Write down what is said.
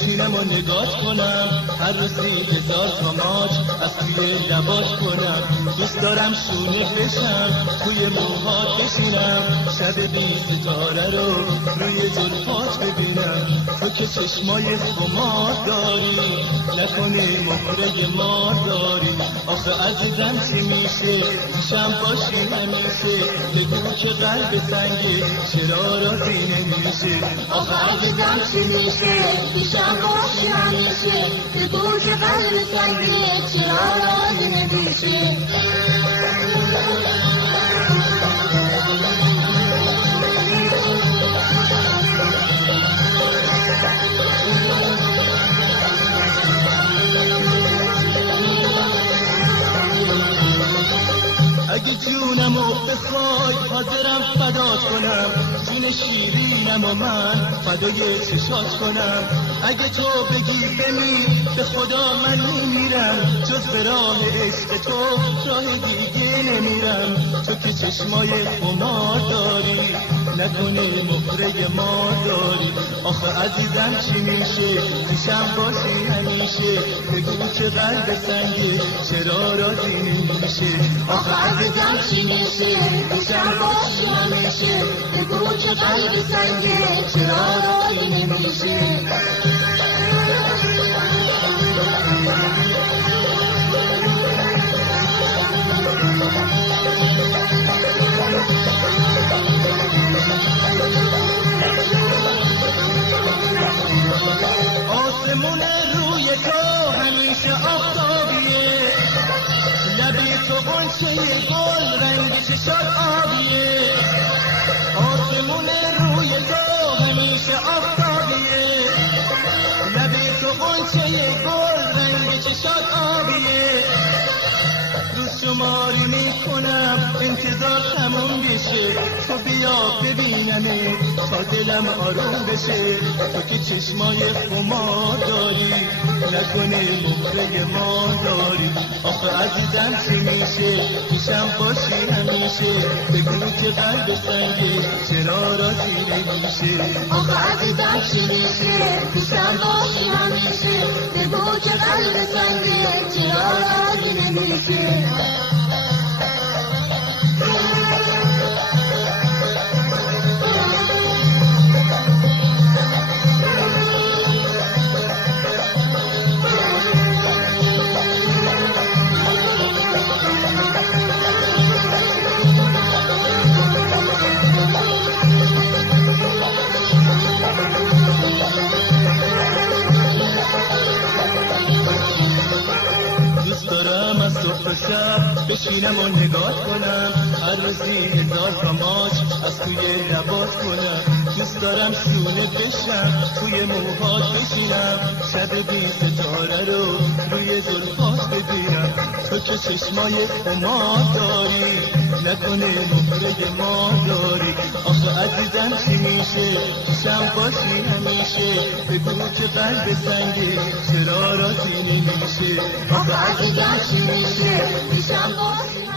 بشینم و نگات کنم، هر روزی 1000 تا ماچ از توی لبات کنم. دوست دارم شونه بشم توی موهات بشینم، شب 20 ستاره رو روی زلفات ببینم. تو که چشمای خمار داری، نکنه مهره مار داری. آخه عزیزم چی میشه پیشم باشی همیشه، بگو که قلب سنگه چرا راضی نمیشه. آخه عزیزم چی میشه پیشم باشی همیشه، بگو که قلب سنگه چرا راضی نمیشه. اگه جونم رو بخوای حاضرم فدات کنم، جون شیرینم و من فدای چشات کنم. اگه تو بگی بمیر به خدا من میمیرم، جز به راه عشق تو راه دیگه نمیرم. تو که چشمای خمار داری، نکنه مهره مار داری. آخه عزیزم چی میشه پیشم باشی همیشه، بگو که قلب سنگه چرا راضی نمیشه. آخه عزیزم چی میشه پیشم باشی همیشه، بگو که قلب سنگه چرا راضی نمیشه. آسمون روی تو همیشه آفتابیه، لبی تو غنچه گل رنگ چشات آبیه. آسمون روی تو همیشه آفتابیه، لبی تو غنچه گل رنگ چشات آبیه. روز شماری میکنم انتظار تموم بشه، تو بیا ببینمه تا دلم آروم بشه. تو که چشمای خمار داری، نکنه مهره ما داری. آخه عزیزم چی میشه پیشم باشی همیشه، بگو که قلب سنگه چرا راضی نمیشه. آخه عزیزم چی میشه پیشم باشی همیشه، بگو که قلب سنگه چرا راضی نمیشه. شب بشینم و نگات کنم، هر روزی 1000 تا ماچ از توی لبات کنم. دوست دارم شونه بشم توی موهات بشینم، شب 20 ستاره رو روی زلفات ببینم. تو که چشمای خمار داری، نکنه مهره ما داری. آخه عزیزم چی میشه پیشم باشی همیشه، بگو که قلب سنگه چرا راضی نمیشه. آخه عزیزم چی میشه پیشم باشی